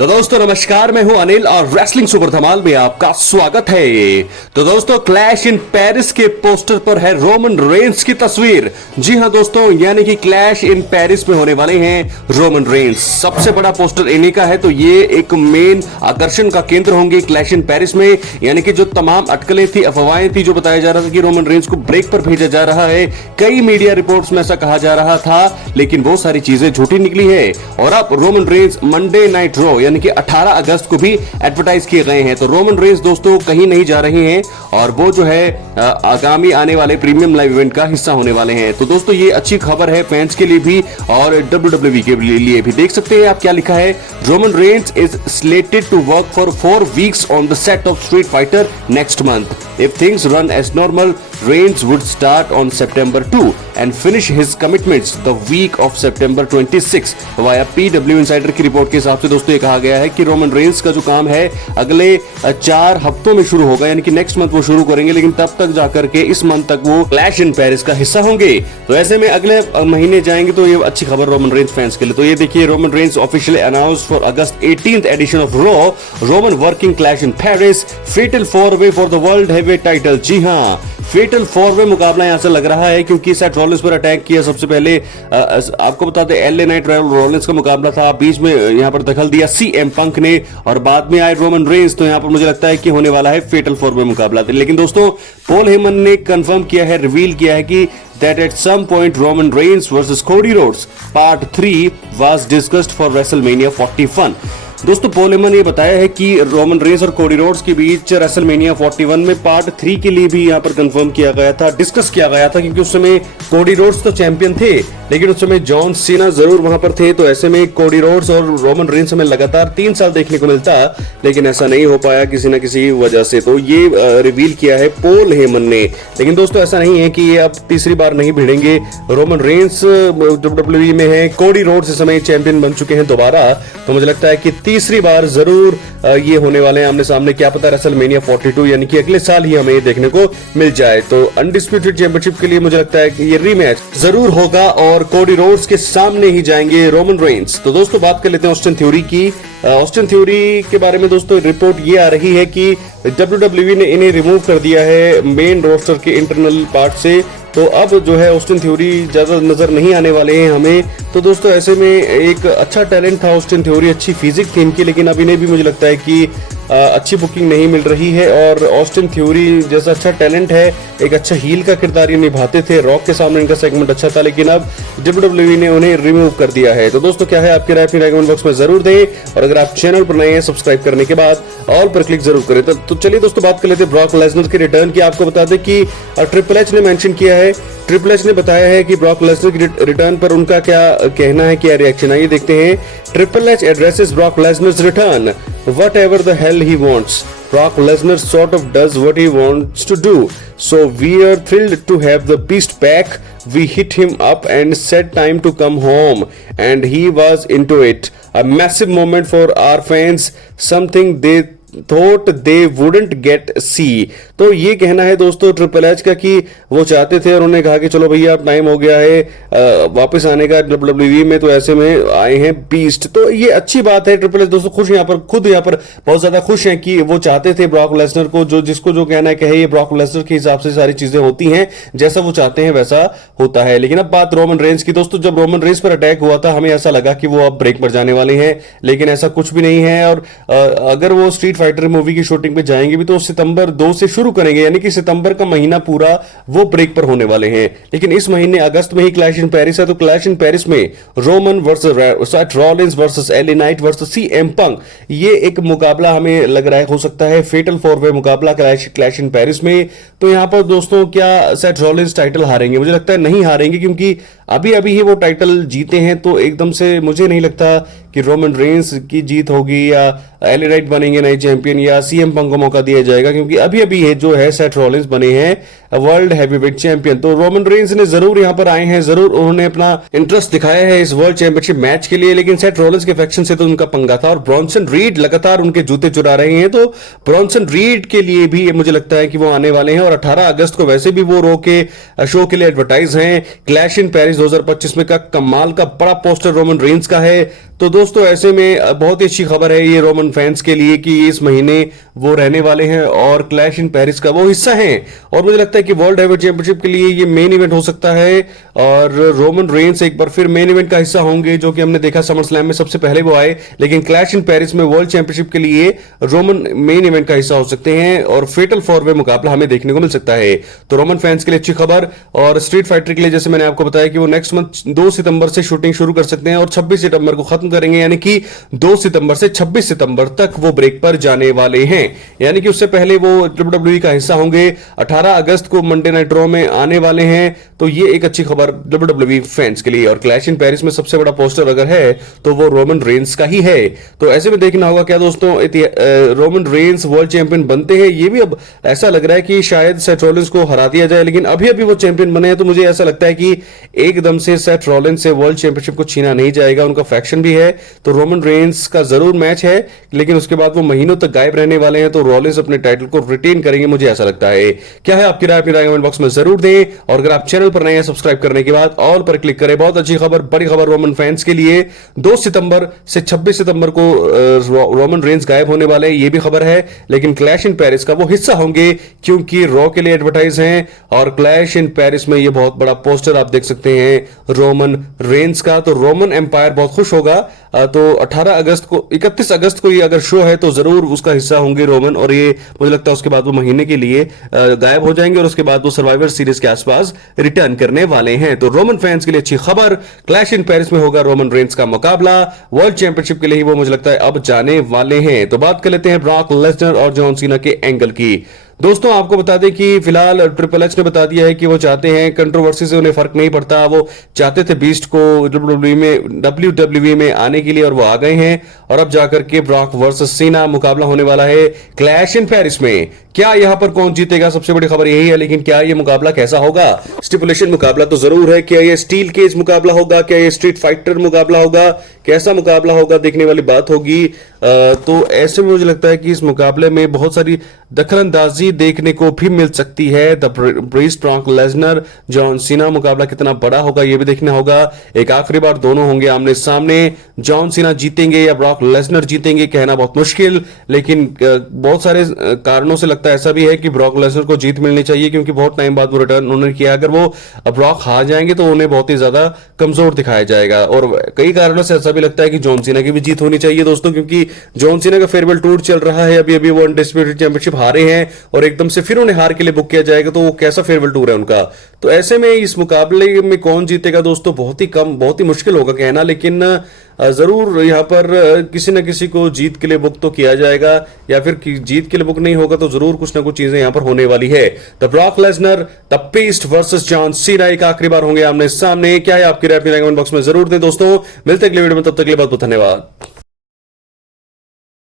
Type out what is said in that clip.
तो दोस्तों नमस्कार, मैं हूं अनिल और रेसलिंग सुपर धमाल में आपका स्वागत है। तो दोस्तों क्लैश इन पेरिस के पोस्टर पर है रोमन रेंस की तस्वीर। जी हां दोस्तों, यानी कि क्लैश इन पेरिस में होने वाले हैं रोमन रेंस। सबसे बड़ा पोस्टर इन्हीं का है, तो ये एक मेन आकर्षण का केंद्र होंगे क्लैश इन पेरिस में। यानी कि जो तमाम अटकलें थी, अफवाहें थी, जो बताया जा रहा था कि रोमन रेंस को ब्रेक पर भेजा जा रहा है, कई मीडिया रिपोर्ट्स में ऐसा कहा जा रहा था, लेकिन वो सारी चीजें झूठी निकली है। और अब Roman Reigns Monday night raw यानी कि 18 अगस्त को भी एडवर्टाइज किए गए हैं। तो रोमन रेंस दोस्तों कहीं नहीं जा रहे हैं और वो जो है आगामी आने वाले प्रीमियम लाइव इवेंट का हिस्सा होने वाले हैं। तो दोस्तों ये अच्छी खबर है फैंस के लिए भी और WWE के लिए भी। देख सकते हैं आप क्या लिखा है, Roman Reigns is slated to work for 4 weeks on the set of Street Fighter next month. If things run as normal, Reigns would start on September 2 and finish his commitments the week of September 26 via PW Insider की report के हिसाब से दोस्तों ये कहा गया है कि रोमन रेंस का जो काम है अगले 4 हफ्तों में शुरू होगा, यानी कि नेक्स्ट मंथ वो शुरू करेंगे, लेकिन तब तक जाकर के इस मंथ तक वो क्लैश इन पेरिस का हिस्सा होंगे। तो ऐसे में अगले महीने जाएंगे तो ये अच्छी खबर रोमन रेंस फैंस के लिए। तो ये देखिए, Roman Reigns officially announced for August 18th edition of Raw, Roman working clash in Paris, fatal 4-way for the world heavyweight title. जी हाँ, फेटल 4-way मुकाबला यहां से लग रहा है क्योंकि सेथ रॉलिंस पर अटैक किया सबसे पहले। आपको बता दें एलए नाइट रॉलिंस का मुकाबला था, बीच में यहां पर दखल दिया सीएम पंक ने और बाद में आए रोमन रेंस। तो यहां पर मुझे लगता है कि होने वाला है फेटल 4-way मुकाबला। लेकिन दोस्तों पॉल हेमन ने कंफर्म किया है, रिवील किया है कि that at some point Roman Reigns versus Cody Rhodes Part 3 was discussed for WrestleMania 41। दोस्तों पॉल हेमन ने बताया है कि रोमन रेंस और कोडी रोड्स के बीच रेसलमेनिया 41 में पार्ट 3 के लिए भी यहां पर कंफर्म किया गया था, डिस्कस किया गया था, क्योंकि उस समय कोडी रोड्स तो चैंपियन थे लेकिन उस समय जॉन सीना जरूर वहां पर थे। तो ऐसे में कोडी रोड्स और रोमन रेंस हमें लगातार 3 साल देखने को मिलता, लेकिन ऐसा नहीं हो पाया किसी न किसी वजह से। तो ये रिवील किया है पॉल हेमन ने। लेकिन दोस्तों ऐसा नहीं है कि ये अब तीसरी बार नहीं भिड़ेंगे। रोमन रेंस WWE में है, कोडी रोड्स इस समय चैंपियन बन चुके हैं दोबारा। तो मुझे लगता है कि तीसरी बार जरूर ये होने वाले हैं आमने सामने। क्या पता रेसलमेनिया 42 यानी कि अगले साल ही हमें ये देखने को मिल जाए। तो अनडिस्प्यूटेड चैंपियनशिप के लिए मुझे लगता है कि ये रीमैच जरूर होगा और कोडी रोड्स के सामने ही जाएंगे रोमन रेंस। तो दोस्तों बात कर लेते हैं ऑस्टिन थ्योरी की। ऑस्टिन थ्योरी के बारे में दोस्तों रिपोर्ट ये आ रही है कि WWE ने इन्हें रिमूव कर दिया है मेन रोस्टर के इंटरनल पार्ट से। तो अब जो है ऑस्टिन थ्योरी ज्यादा नजर नहीं आने वाले हैं हमें। तो दोस्तों ऐसे में एक अच्छा टैलेंट था ऑस्टिन थ्योरी, अच्छी फिजिक थी इनकी, लेकिन अब इन्हें भी मुझे लगता है कि अच्छी बुकिंग नहीं मिल रही है। और ऑस्टिन थ्योरी जैसा अच्छा टैलेंट है, एक अच्छा हील का किरदार ये निभाते थे, रॉक के सामने इनका सेगमेंट अच्छा था, लेकिन अब WWE ने उन्हें रिमूव कर दिया है। तो दोस्तों क्या है आपकी राय, अपनी कमेंट बॉक्स में जरूर दें और अगर आप चैनल पर नए हैं सब्सक्राइब करने के बाद ऑल पर क्लिक जरूर करें। तो चलिए दोस्तों बात कर लेते हैं ब्रॉक लेसनर के रिटर्न की। आपको बता दें कि ट्रिपल एच ने मेंशन किया है, ट्रिपल एच ने बताया है कि ब्रॉक लेसनर के रिटर्न पर उनका क्या कहना है, क्या रिएक्शन है, ये देखते हैं। Triple H addresses Brock Lesnar's return, whatever the hell he wants. Brock Lesnar sort of does what he wants to do. So we are thrilled to have the beast back. We hit him up and said time to come home and he was into it. A massive moment for our fans, something they thought they wouldn't get see। तो ये कहना है दोस्तों triple H का कि वो चाहते थे और उन्होंने कहा कि चलो भैया अब टाइम हो गया है वापस आने का WWE में। तो ऐसे में आए हैं बीस्ट। तो ये अच्छी बात है, ट्रिपल एच दोस्तों खुश यहाँ पर, खुद यहाँ पर बहुत ज्यादा खुश हैं कि वो चाहते थे ब्रॉक लेसनर को, जो जिसको जो कहना है कहे, ये ब्रॉक लेसनर के हिसाब से सारी चीजें होती हैं, जैसा वो चाहते हैं वैसा होता है। लेकिन अब बात रोमन रेंस की। दोस्तों जब रोमन रेंस पर अटैक हुआ था हमें ऐसा लगा कि वो अब ब्रेक पर जाने वाले हैं, लेकिन ऐसा कुछ भी नहीं है। और अगर वो स्ट्रीट फाइटर मूवी की शूटिंग पे जाएंगे भी तो सितंबर 2 से शुरू करेंगे, यानी कि सितंबर का महीना पूरा वो ब्रेक पर होने वाले हैं। लेकिन इस महीने अगस्त में ही क्लैश इन पेरिस है। तो क्लैश इन पेरिस में Roman versus Seth Rollins versus LA night versus CM Punk, ये एक मुकाबला हमें लग रहा है हो सकता है फेटल 4-way मुकाबला क्लैश इन पेरिस में। तो यहां पर दोस्तों क्या सेथ रॉलिंस टाइटल हारेंगे? मुझे लगता है नहीं हारेंगे, क्योंकि अभी अभी ही वो टाइटल जीते हैं। तो एकदम से मुझे नहीं लगता कि रोमन रेंस की जीत होगी या एलए नाइट बनेंगे नए चैंपियन या सीएम पंक को मौका दिया जाएगा, क्योंकि अभी अभी है जो है सेथ रॉलिंस बने हैं वर्ल्ड हैवीवेट चैंपियन। तो रोमन रेंस ने जरूर यहां पर आए हैं, जरूर उन्होंने अपना इंटरेस्ट दिखाया है इस वर्ल्ड चैंपियनशिप मैच के लिए, लेकिन सेथ रॉलिंस के फैक्शन से तो उनका पंगा था। और ब्रॉन्सन रीड लगातार उनके जूते चुरा रहे हैं। तो ब्रॉन्सन रीड के लिए भी मुझे लगता है कि वो आने वाले हैं। और 18 अगस्त को वैसे भी वो रो के शो के लिए एडवर्टाइज हैं। क्लैश इन पेरिस 2025 में का कमाल का बड़ा पोस्टर रोमन रेंस का है। तो दोस्तों ऐसे में बहुत ही अच्छी खबर है ये रोमन फैंस के लिए कि इस महीने वो रहने वाले हैं और क्लैश इन पेरिस का वो हिस्सा हैं। और मुझे लगता है कि वर्ल्ड हेवीवेट चैंपियनशिप के लिए ये मेन इवेंट हो सकता है और रोमन रेंस एक बार फिर मेन इवेंट का हिस्सा होंगे, जो कि हमने देखा समर स्लैम में सबसे पहले वो आए, लेकिन क्लैश इन पेरिस में वर्ल्ड चैंपियनशिप के लिए रोमन मेन इवेंट का हिस्सा हो सकते हैं और फेटल फोर वे मुकाबला हमें देखने को मिल सकता है। तो रोमन फैंस के लिए अच्छी खबर। और स्ट्रीट फाइटर के लिए जैसे मैंने आपको बताया कि वो नेक्स्ट मंथ 2 सितंबर से शूटिंग शुरू कर सकते हैं और 26 सितंबर को खत्म करेंगे, यानी कि 2 सितंबर से 26 सितंबर तक वो ब्रेक पर जाने वाले हैं। यानी कि उससे पहले वो WWE का हिस्सा होंगे। 18 अगस्त को मंडे नाइट ड्रॉ में आने वाले हैं। तो ये एक अच्छी खबर WWE फैंस के लिए। और क्लैश इन पेरिस में सबसे बड़ा पोस्टर अगर है तो वो रोमन रेंस का ही है। तो ऐसे में देखना होगा क्या दोस्तों, रोमन रेंस वर्ल्ड चैंपियन बनते हैं। ये भी अब ऐसा लग रहा है कि शायद सेथ रॉलिंस को हरा दिया जाए, लेकिन अभी अभी वो चैंपियन बने हैं तो मुझे ऐसा लगता है कि एकदम से सेथ रॉलिंस से वर्ल्ड चैंपियनशिप को छीना नहीं जाएगा। उनका फैक्शन भी है, तो रोमन रेंस का जरूर मैच है, लेकिन उसके बाद वो महीनों तक गायब रहने वाले हैं। तो रॉलिंस अपने टाइटल को रिटेन करेंगे, मुझे ऐसा लगता है। क्या है आपकी राय? अपनी राय कमेंट बॉक्स में जरूर दें। और अगर आप चैनल पर नए हैं, सब्सक्राइब करने के बाद ऑल पर क्लिक करें। बहुत अच्छी खबर, बड़ी खबर रोमन फैंस के लिए। 2 सितंबर से 26 सितंबर को रोमन रेंस गायब होने वाले हैं, ये भी खबर है, लेकिन क्लैश इन पेरिस का वो हिस्सा होंगे क्योंकि रॉ के लिए एडवर्टाइज हैं। और क्लैश इन पेरिस में ये बहुत बड़ा पोस्टर आप देख सकते हैं रोमन रेंस का। तो रोमन एम्पायर बहुत खुश होगा। तो 18 अगस्त को 31 अगस्त को ये अगर शो है तो जरूर उसका हिस्सा होंगे रोमन। और ये मुझे लगता है उसके बाद वो महीने के लिए गायब हो जाएंगे और उसके बाद वो सर्वाइवर सीरीज के आसपास रिटर्न करने वाले हैं। तो रोमन फैंस के लिए अच्छी खबर, क्लैश इन पेरिस में होगा रोमन रेंस का मुकाबला। वर्ल्ड चैंपियनशिप के लिए ही वो मुझे लगता है अब जाने वाले हैं। तो बात कर लेते हैं ब्रॉक लेसनर और जॉन सीना के एंगल की। दोस्तों आपको बता दें कि फिलहाल ट्रिपल एच ने बता दिया है कि वो चाहते हैं, कंट्रोवर्सी से उन्हें फर्क नहीं पड़ता, वो चाहते थे बीस्ट को WWE में आने के लिए और वो आ गए हैं। और अब जाकर के ब्रॉक वर्सेस सीना मुकाबला होने वाला है क्लैश इन पेरिस में। क्या यहां पर कौन जीतेगा, सबसे बड़ी खबर यही है। लेकिन क्या ये मुकाबला कैसा होगा? स्टिपुलेशन मुकाबला तो जरूर है। क्या ये स्टील केज मुकाबला होगा? क्या ये स्ट्रीट फाइटर मुकाबला होगा? कैसा मुकाबला होगा, देखने वाली बात होगी। तो ऐसे में मुझे लगता है कि इस मुकाबले में बहुत सारी दखलंदाजी देखने को भी मिल सकती है। The breast, Brock Lesnar, John Cena मुकाबला कितना बड़ा होगा ये भी देखना होगा। एक आखिरी बार दोनों होंगे आमने सामने। जॉन सीना जीतेंगे या ब्रॉक लेसनर जीतेंगे कहना बहुत मुश्किल, लेकिन बहुत सारे कारणों से लगता है ऐसा भी है कि ब्रॉक लेसनर को जीत मिलनी चाहिए, क्योंकि बहुत टाइम बाद वो रिटर्न उन्होंने किया। अगर वो ब्रॉक हार जाएंगे तो उन्हें बहुत ही ज्यादा कमजोर दिखाया जाएगा। और कई कारणों से ऐसा भी लगता है कि जॉन सीना की भी जीत होनी चाहिए दोस्तों, क्योंकि जॉन सीना का फेयरवेल टूर चल रहा है। अभी अभी वो अनडिस्प्यूटेड चैंपियनशिप हारे हैं और एकदम से फिर उन्हें हार के लिए बुक किया जाएगा, तो वो कैसा फेयरवेल टूर है उनका। तो ऐसे में इस मुकाबले में कौन जीतेगा दोस्तों, बहुत ही मुश्किल होगा कहना। लेकिन जरूर यहां पर किसी न किसी को जीत के लिए बुक तो किया जाएगा, या फिर जीत के लिए बुक नहीं होगा तो जरूर कुछ ना कुछ चीजें यहां पर होने वाली है। The Brock Lesnar, the beast versus John Cena एक आखिरी बार होंगे आमने सामने। क्या है आपकी राय? कमेंट बॉक्स में जरूर दें दोस्तों। मिलते हैं अगले वीडियो में, तब तक के लिए बहुत बहुत धन्यवाद।